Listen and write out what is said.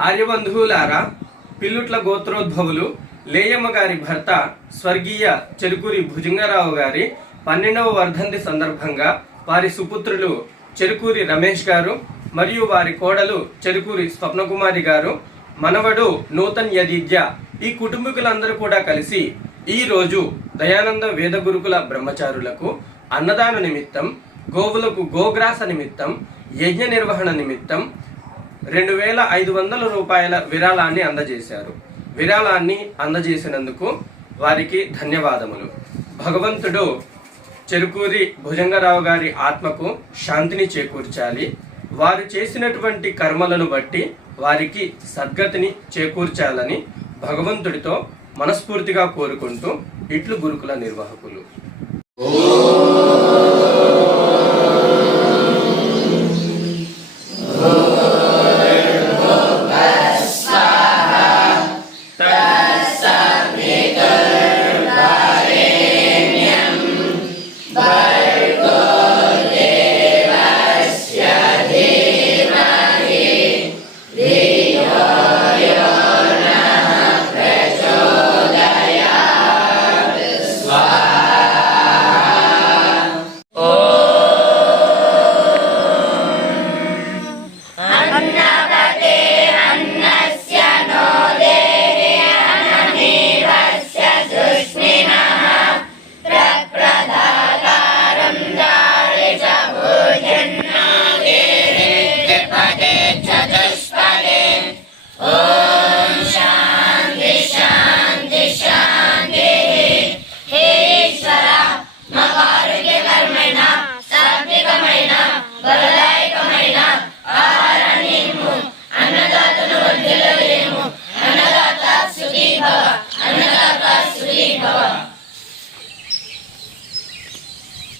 ఆర్యబంధువులారా పిల్లుట్ల గోత్రోద్భవులు లేయమ్మ గారి భర్త స్వర్గీయ చెరుకూరి భుజంగరావు గారి పన్నెండవ వర్ధంతి సందర్భంగా వారి సుపుత్రులు చెరుకూరి రమేష్ గారు మరియు వారి కోడలు చెరుకూరి స్వప్నకుమారి గారు మనవడు నూతన్ యదీద్య ఈ కుటుంబీకులందరూ కూడా కలిసి ఈ రోజు దయానంద వేద గురుకుల బ్రహ్మచారులకు అన్నదాన నిమిత్తం గోవులకు గోగ్రాస నిమిత్తం యజ్ఞ నిర్వహణ నిమిత్తం రెండు వేల ఐదు వందల రూపాయల విరాళాన్ని అందజేశారు. విరాళాన్ని అందజేసినందుకు వారికి ధన్యవాదములు. భగవంతుడు చెరుకూరి భుజంగరావు గారి ఆత్మకు శాంతిని చేకూర్చాలి. వారు చేసినటువంటి కర్మలను బట్టి వారికి సద్గతిని చేకూర్చాలని భగవంతుడితో మనస్ఫూర్తిగా కోరుకుంటూ ఇట్లు గురుకుల నిర్వాహకులు. one night.